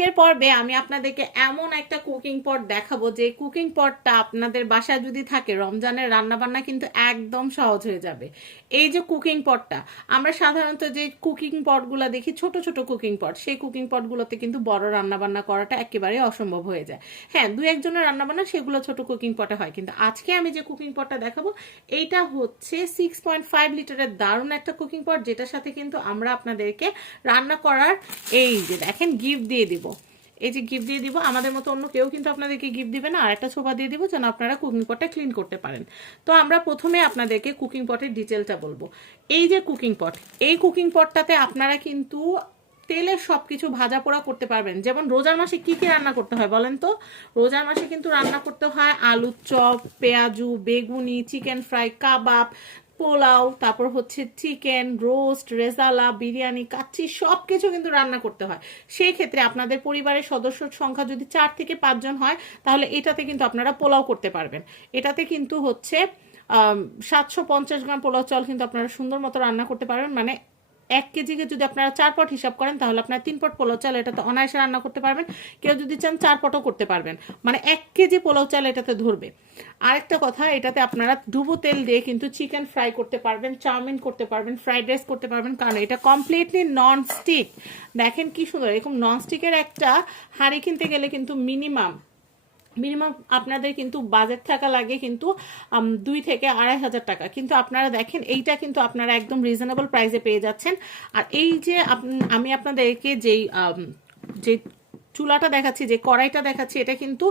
আজকের পর্বে আমি আপনাদেরকে এমন একটা কুকিং পট দেখাবো যে কুকিং পটটা আপনাদের বাসায় যদি থাকে রমজানের রান্নাবান্না কিন্তু একদম সহজ হয়ে যাবে। এই যে কুকিং পটটা, আমরা সাধারণত যে কুকিং পটগুলো দেখি ছোট ছোট কুকিং পট, সেই কুকিং পটগুলোতে কিন্তু বড় রান্নাবান্না করাটা একেবারে অসম্ভব হয়ে যায়। হ্যাঁ, দু একজনের রান্নাবান্না সেগুলো ছোট কুকিং পটে হয়, কিন্তু আজকে আমি যে কুকিং পটটা দেখাবো এইটা হচ্ছে 6.5 লিটারের দারুণ একটা কুকিং পট, যেটার সাথে কিন্তু আমরা আপনাদেরকে রান্না করার এই যে দেখেন গিফট দিয়ে দিব। এই যে গিফট দিয়ে দিব, আমাদের মতো অন্য কেউ কিন্তু আপনাদেরকে গিফট দিবে না। আর একটা ছোপা দিয়ে দিব যেন আপনারা কুকিং পটটা ক্লিন করতে পারেন। তো আমরা প্রথমে আপনাদেরকে কুকিং পটের ডিটেলটা বলবো। এই যে কুকিং পট, এই কুকিং পটটাতে আপনারা কিন্তু তেলের সবকিছু ভাজা পোড়া করতে পারবেন। যেমন রোজার মাসে কি কি রান্না করতে হয় বলেন তো? রোজার মাসে কিন্তু রান্না করতে হয় আলুর চপ, পেঁয়াজু, বেগুনি, চিকেন ফ্রাই, কাবাব, পোলাও, তারপর হচ্ছে চিকেন রোস্ট, রেজালা, বিরিয়ানি, কাচ্চি, সব কিছু কিন্তু রান্না করতে হয়। সেই ক্ষেত্রে আপনাদের পরিবারের সদস্য সংখ্যা যদি 4 থেকে 5 জন হয়, তাহলে এটাতে কিন্তু আপনারা পোলাও করতে পারবেন। এটাতে কিন্তু হচ্ছে 750 গ্রাম পোলাও চাল কিন্তু আপনারা সুন্দর মতো রান্না করতে পারবেন। মানে 1 কেজিকে যদি আপনারা 4 পট হিসাব করেন, তাহলে আপনারা 3 পট পোলাও চাল এটাতে অনায়াসে রান্না করতে পারবেন। কেউ যদি চান 4 পটও করতে পারবেন, মানে 1 কেজি পোলাও চাল এটাতে ধরবে। আরেকটা কথা, এটাতে আপনারা ডুবো তেল দিয়ে কিন্তু চিকেন ফ্রাই করতে পারবেন, চাউমিন করতে পারবেন, ফ্রাইড রাইস করতে পারবেন, কারণ এটা কমপ্লিটলি নন স্টিক। দেখেন কি সুন্দর, এরকম নন স্টিকের একটা হাঁড়ি কিনতে গেলে কিন্তু মিনিমাম আপনাদের কিন্তু বাজেট থাকা লাগে কিন্তু 2 থেকে 2,500 টাকা, কিন্তু আপনারা দেখেন এইটা কিন্তু আপনারা একদম রিজনেবল প্রাইসে পেয়ে যাচ্ছেন। আর এই যে আমি আপনাদেরকে যে চুলাটা দেখাচ্ছি, যে কড়াইটা দেখাচ্ছি, এটা কিন্তু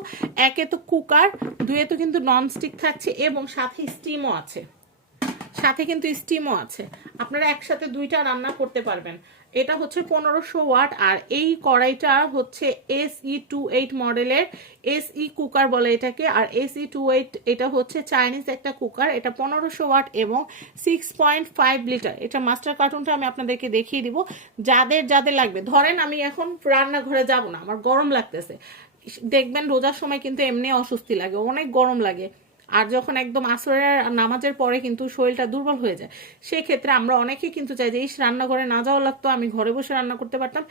একে তো কুকার, দুয়ে তো কিন্তু ননস্টিক থাকছে এবং সাথে স্টিমও আছে। আপনারা একসাথে দুইটা রান্না করতে পারবেন। এটা হচ্ছে 1500 ওয়াট। আর এই কড়াইটা হচ্ছে SE28 মডেলের, SE কুকার বলে এটাকে। আর SE28 এটা হচ্ছে চাইনিজ একটা কুকার, এটা 1500 ওয়াট এবং 6.5 লিটার। এটা মাস্টার কার্টুনটা আমি আপনাদেরকে দেখিয়ে দিব। যাদের যাদের লাগবে, ধরেন আমি এখন রান্নাঘরে যাব না, আমার গরম লাগতেছে। দেখবেন রোজার সময় কিন্তু এমনি অস্বস্তি লাগে, অনেক গরম লাগে। আর যখন একদম আসরের নামাজের পরে কিন্তু শরীরটা দুর্বল হয়ে যায়, সেক্ষেত্রে আমরা অনেকেই কিন্তু চাই যে এই রান্নাঘরে না যাওয়া লাগতো, আমি ঘরে বসে রান্না করতে পারতাম।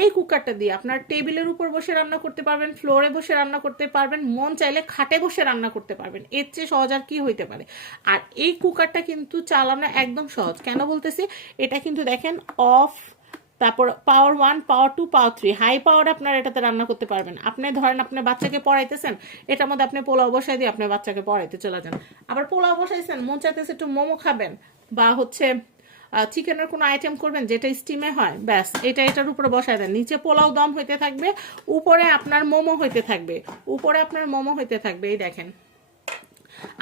এই কুকারটা দিয়ে আপনার টেবিলের উপর বসে রান্না করতে পারবেন, ফ্লোরে বসে রান্না করতে পারবেন, মন চাইলে খাটে বসে রান্না করতে পারবেন। এর চেয়ে সহজ আর কি হইতে পারে? আর এই কুকারটা কিন্তু চালানো একদম সহজ। কেন বলতেছি? এটা কিন্তু দেখেন অফ, তারপর পাওয়ার 1, পাওয়ার 2, পাওয়ার 3, হাই পাওয়ার আপনারা এটাতে রান্না করতে পারবেন। আপনি ধরেন আপনার বাচ্চাকে পড়াইতেছেন, এটার মধ্যে আপনি পোলাও বসাই দিয়ে আপনার বাচ্চাকে পড়াইতে চলে যান। আবার পোলাও বসাইছেন, মন চাইতেছে একটু মোমো খাবেন বা হচ্ছে চিকেনের কোনো আইটেম করবেন যেটা স্টিমে হয়, ব্যাস এটার উপরে বসায় দেন। নিচে পোলাও দম হইতে থাকবে, উপরে আপনার মোমো হইতে থাকবে। এই দেখেন,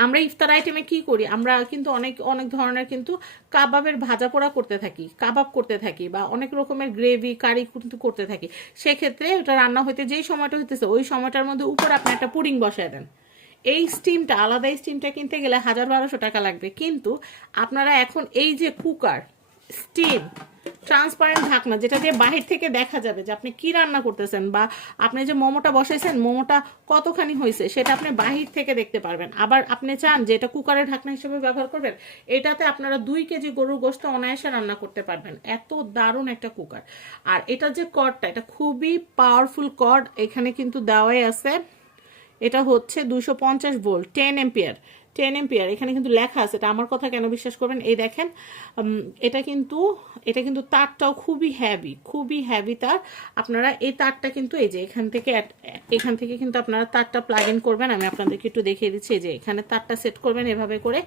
আমরা ইফতার আইটেমে কি করি, আমরা কিন্তু অনেক অনেক ধরনের কিন্তু কাবাবের ভাজা পোড়া করতে থাকি, কাবাব করতে থাকি, বা অনেক রকমের গ্রেভি কারি কিন্তু করতে থাকি। সেক্ষেত্রে ওটা রান্না হইতে যেই সময়টা হইতেছে ওই সময়টার মধ্যে উপরে আপনি একটা পুডিং বসায় দেন। এই স্টিমটা, আলাদা স্টিমটা কিনতে গেলে 1000-1200 টাকা লাগবে, কিন্তু আপনারা এখন এই যে কুকার স্টিম ট্রান্সপারেন্ট ঢাকনা, যেটা দিয়ে বাহির থেকে দেখা যাবে যে আপনি কি রান্না করতেছেন, বা আপনি যে মোমোটা বসাইছেন মোমোটা কতখানি হয়েছে সেটা আপনি বাহির থেকে দেখতে পারবেন। আবার আপনি চান যে এটা কুকারের ঢাকনা হিসেবে ব্যবহার করবেন, এটাতে আপনারা 2 কেজি গরুর গোশত অনায়াসে রান্না করতে পারবেন। এত দারুণ একটা কুকার। আর এটা যে কর্ডটা, এটা খুবই পাওয়ারফুল কর্ড, এখানে কিন্তু দেওয়াই আছে। এটা হচ্ছে 250 ভোল্ট, 10 এম্পিয়ার। এখানে কিন্তু লেখা আছে, এটা আমার কথা কেন বিশ্বাস করবেন? এই দেখেন, এটা কিন্তু তারটাও খুবই হেভি তার। আপনারা এই তারটা কিন্তু এই যে এখান থেকে কিন্তু আপনারা তারটা প্লাগ ইন করবেন। আমি আপনাদেরকে একটু দেখিয়ে দিচ্ছি। যে এখানে তারটা সেট করবেন, এভাবে করে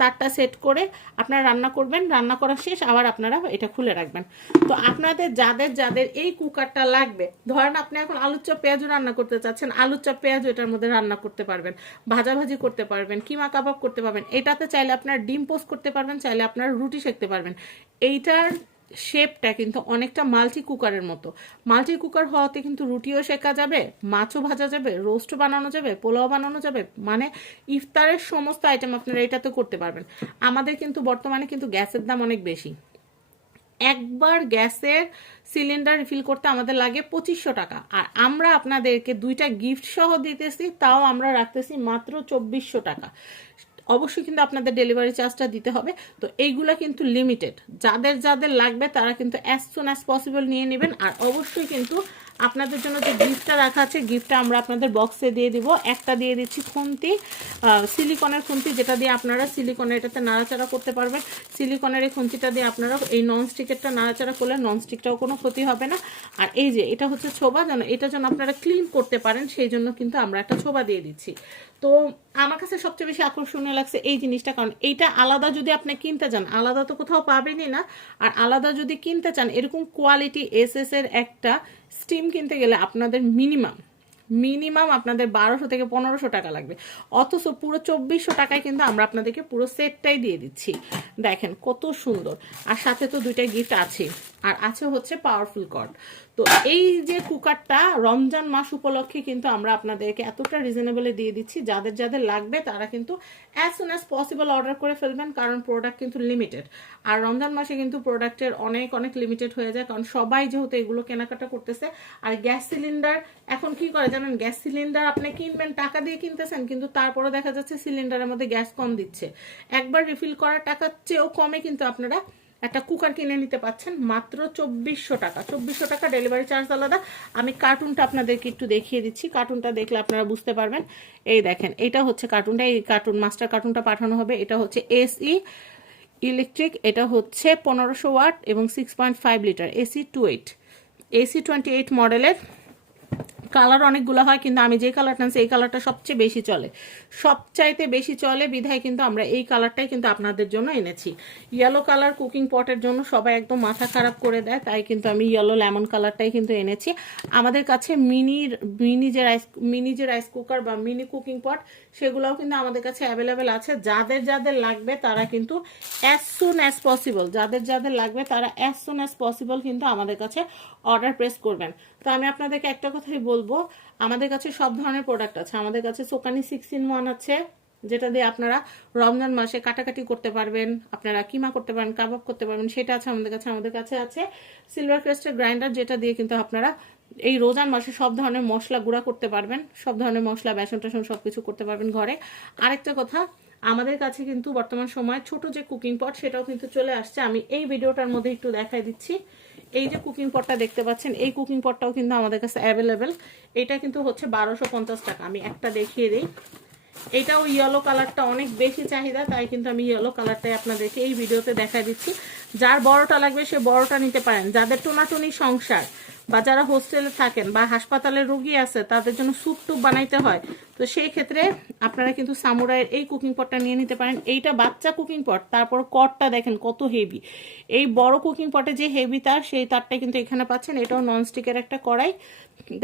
তারটা সেট করে আপনারা রান্না করবেন। রান্না করা শেষ আবার আপনারা এটা খুলে রাখবেন। তো আপনাদের যাদের এই কুকারটা লাগবে, ধরেন আপনি এখন আলুর চপ পেঁয়াজু রান্না করতে চাচ্ছেন, আলুর চপ পেঁয়াজু এটার মধ্যে রান্না করতে পারবেন, ভাজাভাজি করতে পারবেন, কিমা কাবাব করতে পারবেন। এটাতে চাইলে আপনার ডিম পোস্ট করতে পারবেন, চাইলে আপনার রুটি সেকতে পারবেন। এইটার শেপটা কিন্তু অনেকটা মাল্টি কুকারের মতো। মাল্টি কুকার হওয়াতে কিন্তু রুটিও সেকা যাবে, মাছও ভাজা যাবে, রোস্টও বানানো যাবে, পোলাও বানানো যাবে, মানে ইফতারের সমস্ত আইটেম আপনারা এটাতে করতে পারবেন। আমাদের কিন্তু বর্তমানে কিন্তু গ্যাসের দাম অনেক বেশি। একবার গ্যাসের সিলিন্ডার রিফিল করতে আমাদের লাগে 2500 টাকা, আর আমরা আপনাদেরকে 2টা গিফট সহ দিতেছি, তাও আমরা রাখতেছি মাত্র 2400 টাকা। অবশ্যই কিন্তু আপনাদের ডেলিভারি চার্জটা দিতে হবে। তো এইগুলা কিন্তু লিমিটেড, যাদের লাগবে তারা কিন্তু অ্যাজ সুন অ্যাজ পসিবল নিয়ে নেবেন। আর অবশ্যই কিন্তু আপনাদের জন্য যে গিফটটা রাখা আছে, গিফটটা আমরা আপনাদের বক্সে দিয়ে দিব। একটা দিয়ে দিচ্ছি খুন্তি, সিলিকনের খুন্তি, যেটা দিয়ে আপনারা সিলিকনের এটাতে নাড়াচাড়া করতে পারবেন। সিলিকনের এই খুন্তিটা দিয়ে আপনারা এই ননস্টিকেরটা নাড়াচাড়া করলে ননস্টিকটাও কোনো ক্ষতি হবে না। আর এই যে এটা হচ্ছে ছোবা, যেন এটা যেন আপনারা ক্লিন করতে পারেন, সেই জন্য কিন্তু আমরা একটা ছোবা দিয়ে দিচ্ছি। তো আমার কাছে সবচেয়ে বেশি আকর্ষণীয় লাগছে এই জিনিসটা, কারণ এইটা আলাদা যদি আপনি কিনতে চান, আলাদা তো কোথাও পাবেনই না। আর আলাদা যদি কিনতে চান, এরকম কোয়ালিটি এসএস এর একটা স্টিম কিনতে গেলে আপনাদের মিনিমাম আপনাদের 1200 থেকে 1500 টাকা লাগবে। অথচ পুরো 2400 টাকায় কিন্তু আমরা আপনাদেরকে পুরো সেটটাই দিয়ে দিচ্ছি। দেখেন কত সুন্দর। আর সাথে তো দুইটা গিফট আছে, আর আছে হচ্ছে পাওয়ারফুল কর্ড। তো এই যে কুকারটা রমজান মাস উপলক্ষে কিন্তু আমরা আপনাদেরকে এতটা রিজনেবলে দিয়ে দিচ্ছি, যাদের যাদের লাগবে তারা কিন্তু as soon as possible order করে ফেলবেন, কারণ প্রোডাক্ট কিন্তু লিমিটেড। আর রমজান মাসে কিন্তু প্রোডাক্টের অনেক অনেক লিমিটেড হয়ে যায়, কারণ সবাই যেহেতু এগুলো কেনাকাটা করতেছে। আর গ্যাস সিলিন্ডার এখন কি করে জানেন, গ্যাস সিলিন্ডার আপনি কিনবেন, টাকা দিয়ে কিনতেছেন, কিন্তু তারপরে দেখা যাচ্ছে সিলিন্ডারের মধ্যে গ্যাস কম দিচ্ছে। একবার রিফিল করার টাকার চেয়েও কমে কিন্তু আপনারা একটা কুকার কিনে নিতে পাচ্ছেন মাত্র 2400 টাকা। 2400 টাকা, ডেলিভারি চার্জ আলাদা। আমি কার্টুনটা আপনাদেরকে একটু দেখিয়ে দিচ্ছি, কার্টুনটা দেখলে আপনারা বুঝতে পারবেন। এই দেখেন, এটা হচ্ছে কার্টুনটা, এই কার্টুন মাস্টার কার্টুনটা পাঠানো হবে। এটা হচ্ছে এসি ইলেকট্রিক, এটা হচ্ছে 1500 ওয়াট এবং 6.5 লিটার, AC28 মডেলের। কালার অনেকগুলো হয়, কিন্তু আমি যে কালারটা আনছি এই কালারটা সবচেয়ে বেশি চলে, সবচাইতে বেশি চলে বিধায় কিন্তু আমরা এই কালারটাই কিন্তু আপনাদের জন্য এনেছি। ইয়েলো কালার কুকিং পটের জন্য সবাই একদম মাথা খারাপ করে দেয়, তাই কিন্তু আমি ইয়েলো লেমন কালারটাই কিন্তু এনেছি। আমাদের কাছে মিনি যে রাইস কুকার বা মিনি কুকিং পট, সেগুলোও কিন্তু আমাদের কাছে অ্যাভেলেবেল আছে। যাদের যাদের লাগবে তারা কিন্তু অ্যাজ সুন অ্যাজ পসিবল, কিন্তু আমাদের কাছে অর্ডার প্রেস করবেন। তো আমি আপনাদেরকে একটা কথাই বলবো, আমাদের কাছে সব ধরনের প্রোডাক্ট আছে। আমাদের কাছে সোকানি 6-in-1 আছে, যেটা দিয়ে আপনারা রমজান মাসে কাটাকাটি করতে পারবেন, আপনারা কিমা করতে পারবেন, কাবাব করতে পারবেন, সেটা আছে আমাদের কাছে। আমাদের কাছে আছে সিলভার ক্রেস্টের গ্রাইন্ডার, যেটা দিয়ে কিন্তু আপনারা এই রোজান মাসে সব ধরনের মশলা গুঁড়া করতে পারবেন, সব ধরনের মশলা, বেসন টেসন সবকিছু করতে পারবেন ঘরে। আরেকটা কথা, আমাদের কাছে কিন্তু বর্তমান সময়ে ছোট যে কুকিং পট সেটাও কিন্তু চলে আসছে। আমি এই ভিডিওটার মধ্যে একটু দেখাই দিচ্ছি। এই যে কুকিং পটটা দেখতে পাচ্ছেন, এই কুকিং পটটাও কিন্তু আমাদের কাছে অ্যাভেলেবেল। এটা কিন্তু হচ্ছে 1250 টাকা। আমি একটা দেখিয়ে দিই, এটাও ইয়েলো কালারটা অনেক বেশি চাহিদা, তাই কিন্তু আমি ইয়েলো কালারটাই আপনাদেরকে এই ভিডিওতে দেখা দিচ্ছি। যার বড়টা লাগবে সে বড়টা নিতে পারেন। যাদের টোনাটুনি সংসার বা যারা হোস্টেলে থাকেন বা হাসপাতালে রোগী আছে, তাদের জন্য স্যুপ টুপ বানাইতে হয়, তো সেই ক্ষেত্রে আপনারা কিন্তু সামুরাইয়ের এই কুকিং পটটা নিয়ে নিতে পারেন। এইটা বাচ্চা কুকিং পট, তারপর কটটা দেখেন কত হেভি। এই বড় কুকিং পটে যে হেভি তার, সেই তারটা কিন্তু এখানে পাচ্ছেন। এটাও ননস্টিকের একটা কড়াই,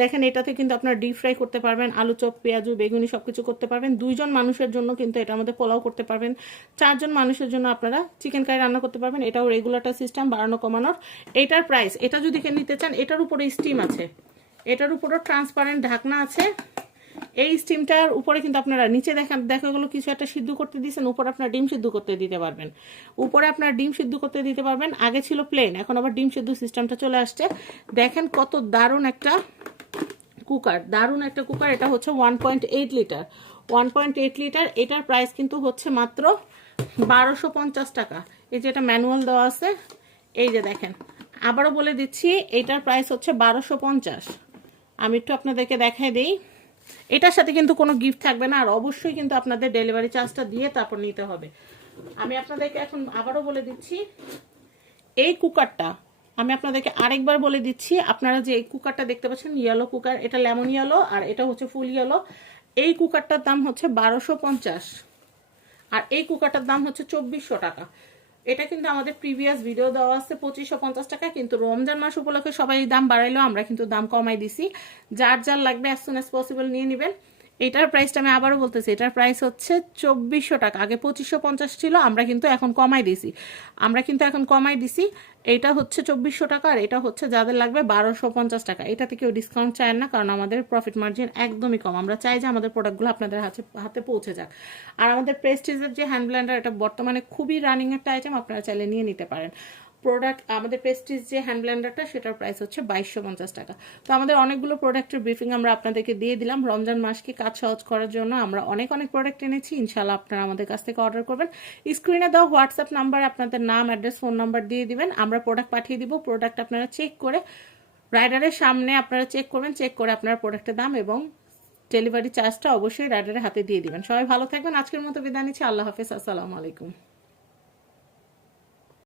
দেখেন এটাতে কিন্তু আপনারা ডিপ ফ্রাই করতে পারবেন, আলু চপ, পেঁয়াজু, বেগুনি সবকিছু করতে পারবেন। 2 জন মানুষের জন্য কিন্তু এটার মধ্যে পোলাও করতে পারবেন। 4 জন মানুষের জন্য আপনারা চিকেন কারি রান্না করতে পারবেন। এটাও রেগুলেটর সিস্টেম, বাড়ানো কমানোর। এটার প্রাইস, এটা যদি নিতে চান, এটার উপরে স্টিম আছে, এটার উপরেও ট্রান্সপারেন্ট ঢাকনা আছে। এই স্টিমটার উপরে কিন্তু আপনারা নিচে দেখা গেলো কিছু একটা সিদ্ধ করতে দিয়েছেন, উপরে আপনার ডিম সিদ্ধ করতে দিতে পারবেন, উপরে আপনার ডিম সিদ্ধ করতে দিতে পারবেন। আগে ছিল প্লেন, এখন আবার ডিম সিদ্ধ সিস্টেমটা চলে আসছে। দেখেন কত দারুণ একটা কুকার, এটা হচ্ছে 1.8 লিটার, 1.8 লিটার। এটার প্রাইস কিন্তু হচ্ছে মাত্র 1250 টাকা। এই যে এটা ম্যানুয়াল দেওয়া আছে, এই যে দেখেন, আবারও বলে দিচ্ছি, এটার প্রাইস হচ্ছে 1250। আমি একটু আপনাদেরকে দেখাই দিই। এটার সাথে কিন্তু কোনো গিফট থাকবে না, আর অবশ্যই কিন্তু আপনাদের ডেলিভারি চার্জটা দিয়ে তারপর নিতে হবে। আমি আপনাদেরকে এখন আবারও বলে দিচ্ছি, এই কুকারটা আমি আপনাদেরকে আরেকবার বলে দিচ্ছি, আপনারা যে এই কুকারটা দেখতে পাচ্ছেন ইয়েলো কুকার, এটা লেমন ইয়েলো আর এটা হচ্ছে ফুল ইয়েলো। এই কুকারটার দাম হচ্ছে 1250, আর এই কুকারটার দাম হচ্ছে 2400 টাকা। এটা কিন্তু আমাদের প্রিভিয়াস ভিডিও দেওয়া আছে 2550 টাকা, কিন্তু রমজান মাস উপলক্ষে সবাই দাম বাড়াইলো, আমরা কিন্তু দাম কমাই দিছি। যার যার লাগবে অ্যাজ সুন অ্যাজ পসিবল নিয়ে নেবেন। এটার প্রাইসটা আমি আবারও বলতেছি, এটার প্রাইস হচ্ছে 2400 টাকা। আগে 2550 ছিল, আমরা কিন্তু এখন কমাই দিছি। এটা হচ্ছে 2400 টাকা, আর এটা হচ্ছে যাদের লাগবে 1250 টাকা। এটাতে কেউ ডিসকাউন্ট চায় না, কারণ আমাদের প্রফিট মার্জিন একদমই কম। আমরা চাই যে আমাদের প্রোডাক্টগুলো আপনাদের হাতে পৌঁছে যাক। আর আমাদের প্রেস্টিজের যে হ্যান্ড ব্লেন্ডার, এটা বর্তমানে খুবই রানিং একটা আইটেম, আপনারা চাইলে নিয়ে নিতে পারেন। আমাদের প্রেস্টিজ যে হ্যান্ড ব্লেন্ডারটা, সেটার প্রাইস হচ্ছে 2250 টাকা। তো আমাদের অনেকগুলো প্রোডাক্টের ব্রিফিং আমরা আপনাদেরকে দিয়ে দিলাম। রমজান মাসকে কাজ সহজ করার জন্য আমরা অনেক প্রোডাক্ট এনেছি। ইনশাআল্লাহ আপনারা আমাদের কাছ থেকে অর্ডার করবেন। স্ক্রিনে দেওয়া হোয়াটসঅ্যাপ নাম্বারে আপনাদের নাম, অ্যাড্রেস, ফোন নাম্বার দিয়ে দিবেন, আমরা প্রোডাক্ট পাঠিয়ে দিব। প্রোডাক্ট আপনারা চেক করে রাইডারের সামনে আপনারা চেক করবেন, চেক করে আপনার প্রোডাক্টের দাম এবং ডেলিভারি চার্জটা অবশ্যই রাইডারের হাতে দিয়ে দিবেন। সবাই ভালো থাকবেন, আজকের মতো বিদায় নিচ্ছি, আল্লাহ হাফেজ, আসসালামু আলাইকুম।